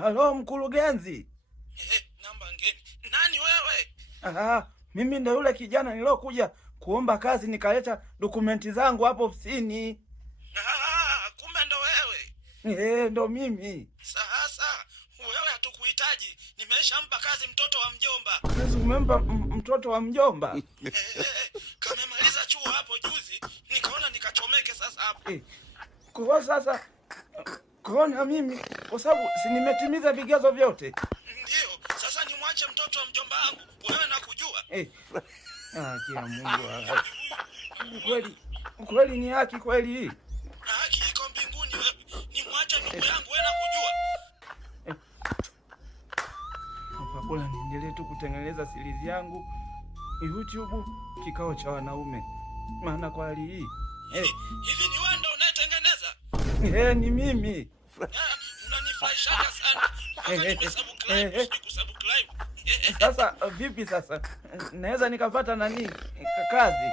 Halo mkurugenzi. Namba ngeni. Nani wewe? Mimi ndo yule kijana nilokuja kuomba kazi nikaleta dokumenti zangu hapo ofisini. Kumbe ndo wewe. Ndo mimi. Sasa wewe hatukuhitaji. Nimeshampa kazi mtoto wa mjomba. Kazi umempa mtoto wa mjomba? Kamemaliza chuo hapo juzi. Nikaona nikachomeke sasa hapo. Kwa sasa kuona mimi kwa sababu si nimetimiza vigezo vyote. Ndio, sasa nimwache mtoto wa mjomba wangu. Wewe nakujua. Kila Mungu. Kweli ni haki kweli hii. Haki iko mbinguni wewe. Nimwache ndugu yangu wewe nakujua. Hapa bora niendelee tu kutengeneza series yangu YouTube kikao cha wanaume. Maana kwa hali hii. Hivi ni wewe ndo unayetengeneza? Ni mimi. Unanifurahisha sana. Kusubscribe. Sasa vipi sasa? Naweza nikapata nani kazi?